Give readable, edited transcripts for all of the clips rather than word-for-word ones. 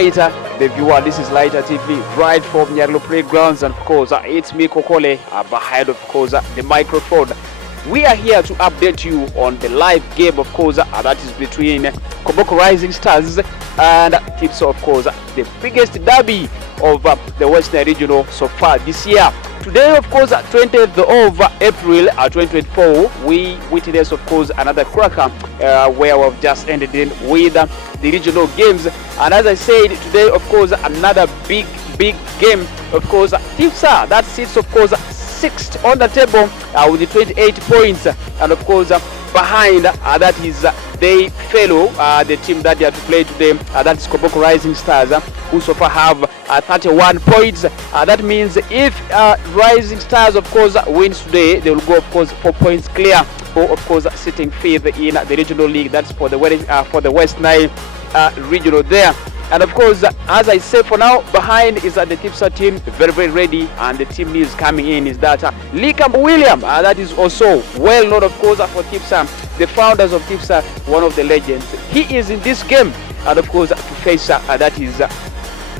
Lighter, the viewer. This is Lighter TV, right from Nyarilo Playgrounds, and of course, it's me, Kokole, behind, of course, the microphone. We are here to update you on the live game, of course, that is between Koboko Rising Stars and Tipsha, of course, the biggest derby of the West Nile Regional so far this year. Today, of course, 20th of April 2024, we witness, of course, another cracker where we've just ended in with the regional games. And as I said, today, of course, another big game. Of course, Tipsha, that sits, of course, sixth on the table with the 28 points, and of course behind that is they fellow the team that they are to play today, that is Koboko Rising Stars, who so far have 31 points. That means if Rising Stars, of course, wins today, they will go, of course, 4 points clear for, of course, sitting fifth in the regional league. That's for the West Nile Regional there. And of course, as I say, for now, behind is the Tipsha team, very ready. And the team news coming in is that Lee Campbell William, that is also well known, of course, for Tipsha, the founders of Tipsha, one of the legends. He is in this game, and of course, to face that is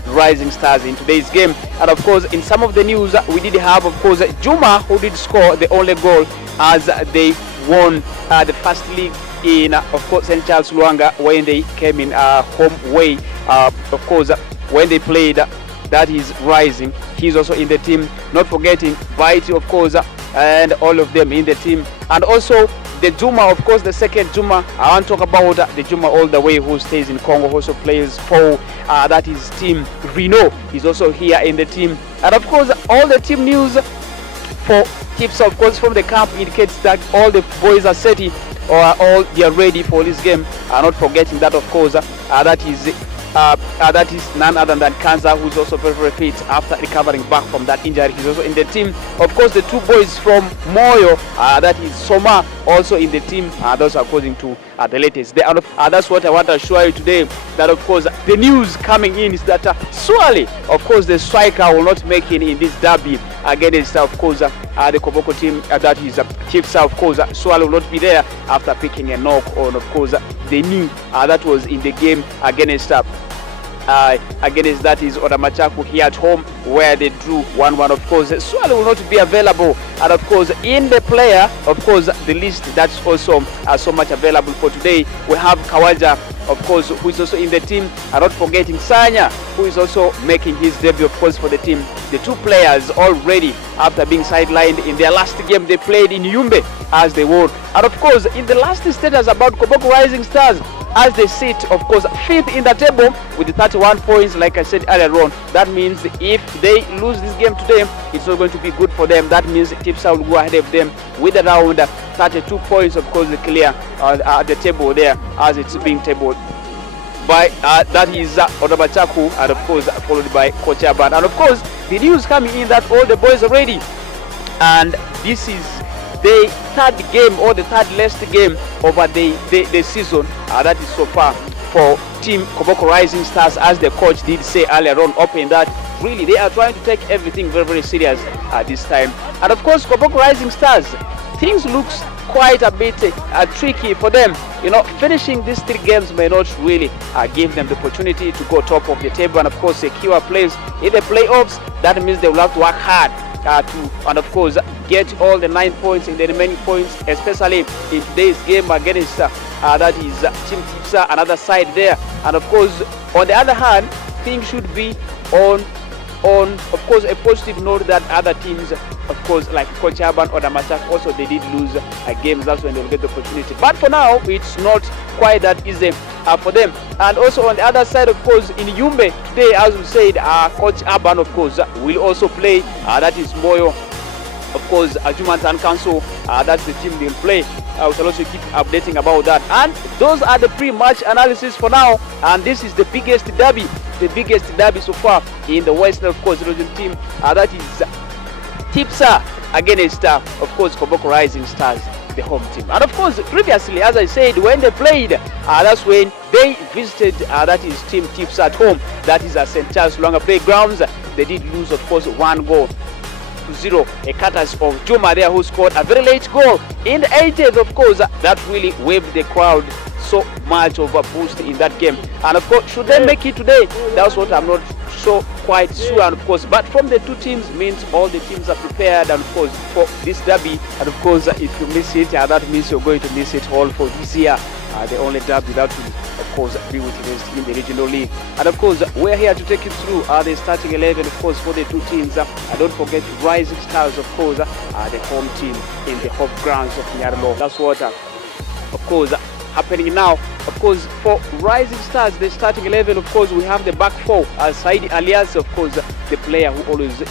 Rising Stars in today's game. And of course, in some of the news, we did have, of course, Juma, who did score the only goal as they won the first league in, of course, St. Charles Luanga when they came in home way. Of course, when they played, that is Rising. He's also in the team. Not forgetting Vaiti, of course, and all of them in the team. And also the Juma, of course, the second Juma. I want to talk about the Juma all the way who stays in Congo, also plays for that is team Reno. He's also here in the team. And of course, all the team news for Tipsha, of course, from the camp indicates that all the boys are set or all they are ready for this game. Not forgetting that, of course, that is none other than Kanza, who's also very fit after recovering back from that injury. He's also in the team. Of course, the two boys from Moyo, that is Soma, also in the team. Those are according to the latest. That's what I want to show you today. That, of course, the news coming in is that surely, of course, the striker will not make it in this derby against, of course, the Koboko team, that is Tipsha, of course. Swallow will not be there after picking a knock on, of course, the knee that was in the game against that is Odamachaku here at home, where they drew 1-1. Of course, Swallow will not be available, and of course, in the player, of course, the list that's also so much available for today, we have Kawaja, of course, who is also in the team, and not forgetting Sanya, who is also making his debut, of course, for the team. The two players already, after being sidelined in their last game they played in Yumbe, as they won. And of course, in the last status about Koboko Rising Stars, as they sit, of course, fifth in the table with 31 points, like I said earlier on. That means if they lose this game today, it's not going to be good for them. That means Tipsha will go ahead of them with around 32 points, of course, clear at the table there, as it's being tabled by that is Odabachaku, and of course followed by Coach Aban. And of course, the news coming in that all the boys are ready, and this is the third game or the third last game over the season. That is so far for team Koboko Rising Stars, as the coach did say earlier on, open that really they are trying to take everything very serious at this time. And of course, Koboko Rising Stars, things looks quite a bit tricky for them. You know, finishing these 3 games may not really give them the opportunity to go top of the table and of course secure a place in the playoffs. That means they will have to work hard and of course get all the 9 points in the remaining points, especially in today's game against that is Team Tipsha, another side there. And of course, on the other hand, things should be on of course a positive note that other teams, of course, like Coach Urban or Damachak, also they did lose games. That's when they will get the opportunity. But for now, it's not quite that easy for them. And also on the other side, of course, in Yumbe today, as we said, Coach Urban, of course, will also play. That is Moyo, of course, Jumantan Council. That's the team they'll play. We shall also keep updating about that. And those are the pre-match analysis for now. And this is the biggest derby so far in the West Nile, of course, regional team. That is Tipsha against, of course, Koboko Rising Stars, the home team. And of course, previously, as I said, when they played, that's when they visited, that is Team Tipsha at home. That is at St. Charles Luanga Playgrounds. They did lose, of course, 1-0. A cutters of Juma there, who scored a very late goal in the 80th, of course. That really waved the crowd so much of a boost in that game. And of course, should they make it today? That's what I'm not so quite sure. And of course, but from the two teams means all the teams are prepared, and of course for this derby. And of course, if you miss it, that means you're going to miss it all for this year. The only derby that will, of course, be witnessed in the regional league. And of course, we're here to take you through the starting 11, of course, for the two teams. Don't forget Rising Stars, of course, the home team in the home grounds of Nyarilo. That's what, of course, happening now. Of course, for Rising Stars, the starting 11, of course, we have the back four. Saidi Alias, of course, the player who always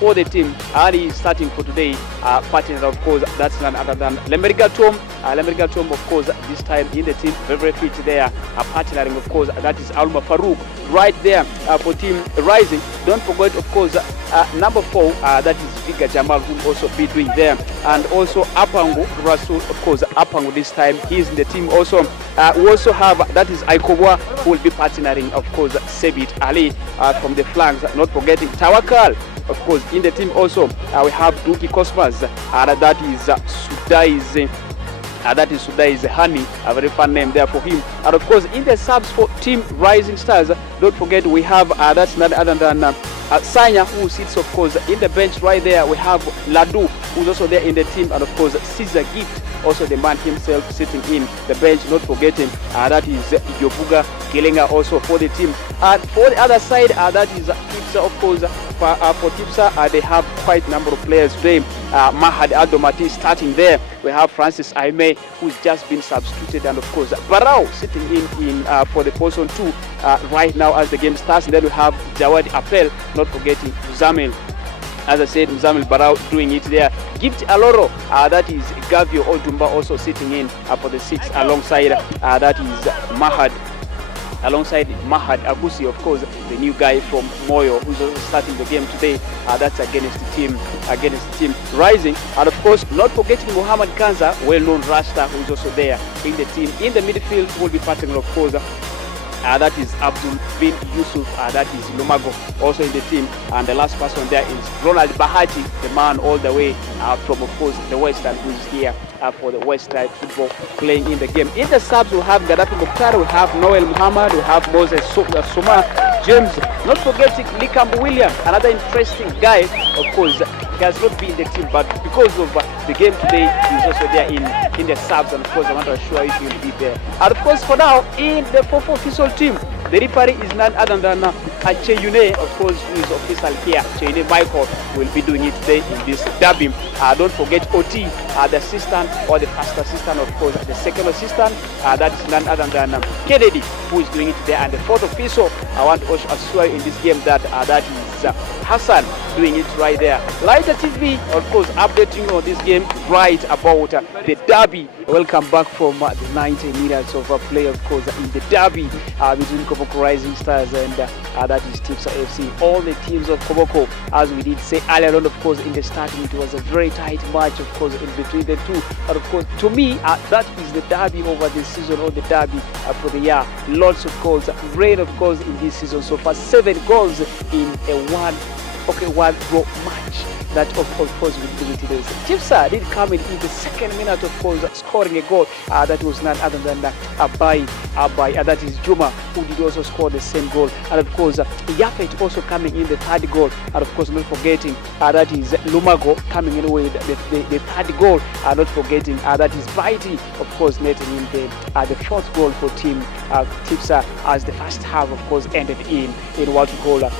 for the team, and he's starting for today. Partner, of course, that's none other than Lemeriga Tom. Lemeriga Tom, of course, this time in the team, very fit there. Partnering, of course, that is Alma Farouk right there for team Rising. Don't forget, of course, number 4, that is Viga Jamal, who will also be doing there. And also Apangu Rasul, of course, Apangu this time, he's in the team also. We also have, that is Aikobwa, who will be partnering, of course, Sebit Ali from the flanks. Not forgetting Tawakal, of course, in the team also. We have Duki Cosmas, that is Sudais. That is Sudais Hani, a very fun name there for him. And of course, in the subs for team Rising Stars, don't forget we have that's none other than Sanya, who sits, of course, in the bench right there. We have Ladu, who's also there in the team, and of course Caesar Gift, also the man himself, sitting in the bench. Not forgetting that is Yobuga Gelenga also for the team. And for the other side, that is Tipsa, of course. For Tipsa, they have quite a number of players today. Mahad Adomati starting there. We have Francis Aime, who's just been substituted, and of course Barao sitting in for the position 2 right now as the game starts. And then we have Jawad Appel, not forgetting Zamil. As I said, Mzamil Barao doing it there. Gift Aloro, that is Gavio Odumba also sitting in for the 6 alongside that is Mahad. Alongside Mahad Agusi, of course, the new guy from Moyo, who's also starting the game today. That's against the team Rising. And of course, not forgetting Muhammad Kanza, well-known Rasta, who's also there in the team. In the midfield, will be partnering, of course, that is Abdul bin Yusuf, that is Lumago, also in the team. And the last person there is Ronald Bahati, the man all the way from, of course, the Western, who is here for the West Nile football playing in the game. In the subs, we have Gaddafi Mukhtar, we have Noel Muhammad, we have Moses Suma, James, not forgetting Likam William, another interesting guy. Of course, he has not been in the team, but because of the game today, he's also there in the subs, and of course, I want to assure you he will be there. And of course, for now, in the 4-4 official team, the referee is none other than Cheyune, of course, who is official here. Cheyune Michael will be doing it today in this derby. Don't forget OT, the assistant or the first assistant, of course, the second assistant, that is none other than Kennedy, who is doing it there. And the fourth official, I want to assure you in this game that that is Hassan doing it right there. Lighter TV, of course, updating on this game right about the derby. Welcome back from the 90 minutes of play, of course, in the derby between Koboko Rising Stars and that is Tipsha FC. All the teams of Koboko, as we did say earlier on, of course, in the starting, it was a very tight match, of course, in between the two. But of course, to me, that is the derby over the season, or the derby for the year. Lots of goals, rain, of course, in this season so far. 7 goals in a one draw match. That of course will be today. Tipsa did come in the second minute, of course, scoring a goal that was none other than Abai, that is Juma, who did also score the same goal. And of course, Yafet also coming in the third goal. And of course, not forgetting that is Lumago coming in with the third goal. Not forgetting that is Baiti, of course, netting in the fourth goal for team Tipsa, as the first half, of course, ended in what we call a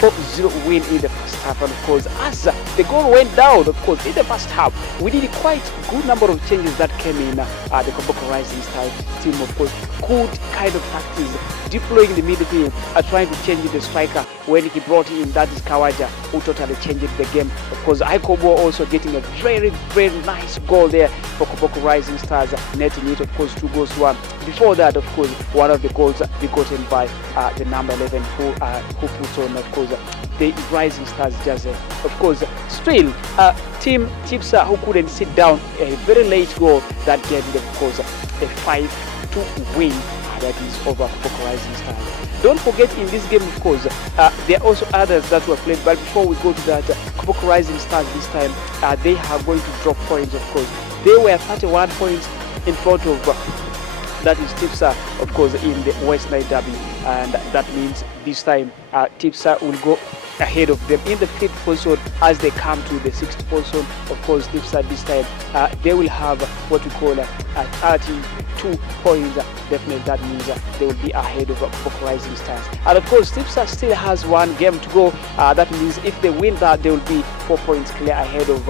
4-0 win in the first half. And of course, as the goal went down, of course, in the first half, we did quite a good number of changes that came in. The Koboko Rising Stars team, of course, good kind of tactics, deploying the midfield, trying to change the striker when he brought in, that is Kawaja, who totally changed the game. Of course, Aikobo also getting a very, very nice goal there for Koboko Rising Stars, netting it, of course, 2 goals to 1. Before that, of course, one of the goals begotten by the number 11 who puts on, of course, the Rising Stars jersey. Of course, still, team Tipsa, who couldn't sit down, a very late goal that gave them, of course, a 5-2 win. That is over Koboko Rising Stars. Don't forget, in this game, of course, there are also others that were played. But before we go to that, Koboko Rising Stars this time, they are going to drop points, of course. They were 31 points in front of that is Tipsha, of course, in the West Nile Derby, and that means this time Tipsha will go ahead of them in the 5th position as they come to the 6th position. Of course, Tipsha this time they will have what we call 32 points. Definitely, that means they will be ahead of Koboko Rising Stars. And of course, Tipsha still has one game to go. That means if they win that, they will be 4 points clear ahead of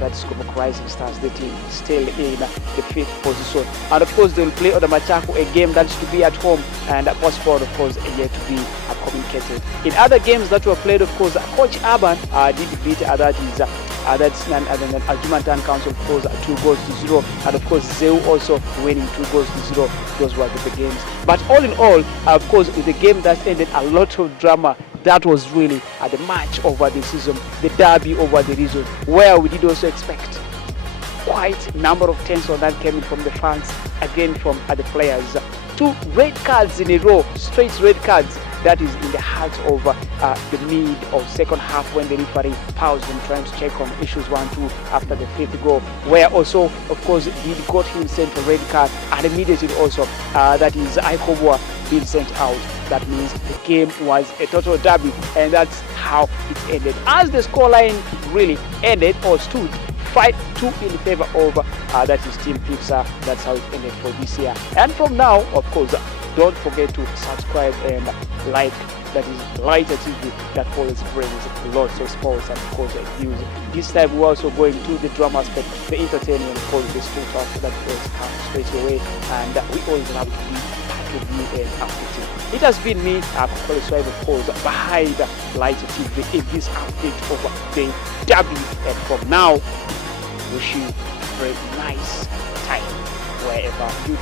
that's Koboko Rising Stars, the team still in the 5th position. And of course, they will play Odamachako, a game that's to be at home, and postponed, of course, yet to be communicated. In other games that were played, of course, Coach Urban did beat that's none other than Aljumantan Council, of course, 2-0, and of course Zeu also winning 2-0. Those were the games. But all in all, of course, with the game that ended a lot of drama, that was really the match over the season, the derby over the region, where we did also expect quite a number of tension that came in from the fans, again from the players. 2 red cards in a row, straight red cards. That is in the heart of the mid of second half, when the referee paused and trying to check on issues 1-2 after the 5th goal, where also, of course, he got him sent a red card, and immediately also that is Aikobwa being sent out. That means the game was a total derby, and that's how it ended. As the scoreline really ended or stood, 5-2 in favor of that is Team Tipsha. That's how it ended for this year. And from now, of course, don't forget to subscribe and like. That is Lighter TV, that always brings lots of sports and of course views. This time we're also going to the drama aspect, the entertainment, of course, the street talk that always comes straight away, and we always have to be back with you and updated. It has been me, Koboko Rising, of course, behind Lighter TV in this update of the derby. And from now, wish you a very nice time wherever you